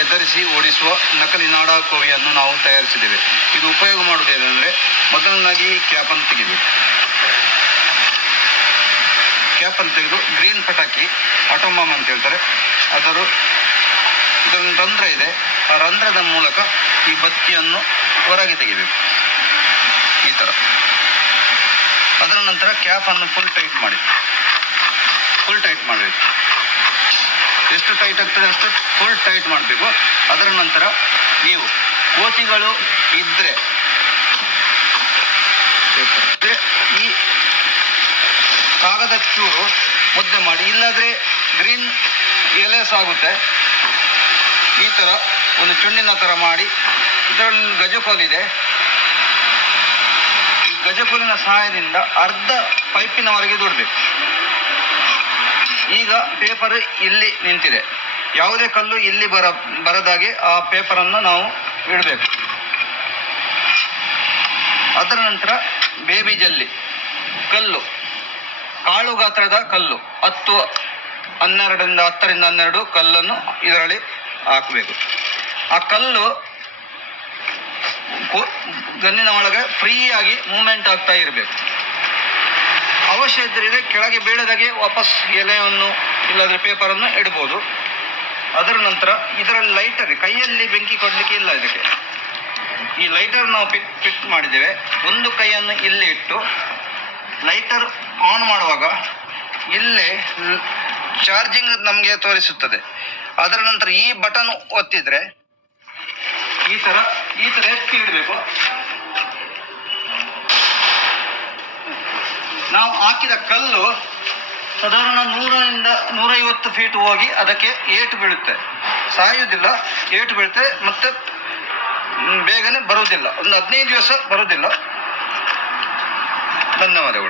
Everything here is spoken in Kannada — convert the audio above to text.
ಎದುರಿಸಿ ಓಡಿಸುವ ನಕಲಿ ನಾಡ ಕೋವಿಯನ್ನು ನಾವು ತಯಾರಿಸಿದ್ದೇವೆ. ಇದು ಉಪಯೋಗ ಮಾಡುವುದೇನೆಂದರೆ, ಮೊದಲನಾಗಿ ಕ್ಯಾಪನ್ನು ತೆಗಿಬೇಕು. ಕ್ಯಾಪನ್ನು ತೆಗೆದು ಗ್ರೀನ್ ಪಟಾಕಿ ಆಟೋಮಾಮ್ ಅಂತ ಹೇಳ್ತಾರೆ, ಇದೊಂದು ರಂಧ್ರ ಇದೆ. ಆ ರಂಧ್ರದ ಮೂಲಕ ಈ ಬತ್ತಿಯನ್ನು ಹೊರಗೆ ತೆಗಿಬೇಕು ಈ ಥರ. ಅದರ ನಂತರ ಕ್ಯಾಪನ್ನು ಫುಲ್ ಟೈಟ್ ಮಾಡಬೇಕು. ಎಷ್ಟು ಟೈಟ್ ಆಗ್ತದೆ ಅಷ್ಟು ಫುಲ್ ಟೈಟ್ ಮಾಡಬೇಕು. ಅದರ ನಂತರ ನೀವು ಕೋತಿಗಳು ಇದ್ದರೆ ಈ ಕಾಗದ ಚೂರು ಮುದ್ದೆ ಮಾಡಿ, ಇಲ್ಲಾದರೆ ಗ್ರೀನ್ ಎಲೆ ಸಾಗುತ್ತೆ. ಈ ಥರ ಒಂದು ಚುಂಡಿನ ಥರ ಮಾಡಿ, ಇದರಲ್ಲಿ ಗಜಕೋಲಿದೆ. ಈ ಗಜಕೋಲಿನ ಸಹಾಯದಿಂದ ಅರ್ಧ ಪೈಪಿನವರೆಗೆ ದುಡಬೇಕು. ಈಗ ಪೇಪರ್ ಇಲ್ಲಿ ನಿಂತಿದೆ, ಯಾವುದೇ ಕಲ್ಲು ಇಲ್ಲಿ ಬರದಾಗೆ ಆ ಪೇಪರನ್ನು ನಾವು ಇಡಬೇಕು. ಅದರ ನಂತರ ಬೇಬಿ ಜಲ್ಲಿ ಕಲ್ಲು, ಕಾಳು ಗಾತ್ರದ ಕಲ್ಲು 10ರಿಂದ 12 ಕಲ್ಲನ್ನು ಇದರಲ್ಲಿ ಹಾಕಬೇಕು. ಆ ಕಲ್ಲು ಗನ್ನಿನ ಒಳಗೆ ಫ್ರೀಯಾಗಿ ಮೂಮೆಂಟ್ ಆಗ್ತಾ ಇರಬೇಕು. ಅವಶ್ಯ ಇದ್ದರೆ ಕೆಳಗೆ ಬೀಳದಾಗೆ ವಾಪಸ್ ಎಲೆಯನ್ನು ಇಲ್ಲಾಂದರೆ ಪೇಪರನ್ನು ಇಡ್ಬೋದು. ಅದರ ನಂತರ ಇದರಲ್ಲಿ ಲೈಟರ್, ಕೈಯಲ್ಲಿ ಬೆಂಕಿ ಕೊಡಲಿಕ್ಕೆ ಇಲ್ಲ ಇದಕ್ಕೆ. ಈ ಲೈಟರ್ ನಾವು ಫಿಟ್ ಮಾಡಿದ್ದೇವೆ. ಒಂದು ಕೈಯನ್ನು ಇಲ್ಲಿ ಇಟ್ಟು ಲೈಟರ್ ಆನ್ ಮಾಡುವಾಗ ಇಲ್ಲೇ ಚಾರ್ಜಿಂಗ್ ನಮಗೆ ತೋರಿಸುತ್ತದೆ. ಅದರ ನಂತರ ಈ ಬಟನ್ ಒತ್ತಿದರೆ ಈ ಥರ ಎತ್ತಿ ಇಡಬೇಕು. ನಾವು ಹಾಕಿದ ಕಲ್ಲು ಸಾಧಾರಣ 100ರಿಂದ 150 ಫೀಟ್ ಹೋಗಿ ಅದಕ್ಕೆ ಏಟು ಬೀಳುತ್ತೆ. ಸಾಯುವುದಿಲ್ಲ, ಏಟು ಬೀಳುತ್ತೆ. ಮತ್ತು ಬೇಗನೆ ಬರುವುದಿಲ್ಲ, ಒಂದು 15 ದಿವಸ ಬರುವುದಿಲ್ಲ. ಧನ್ಯವಾದಗಳು.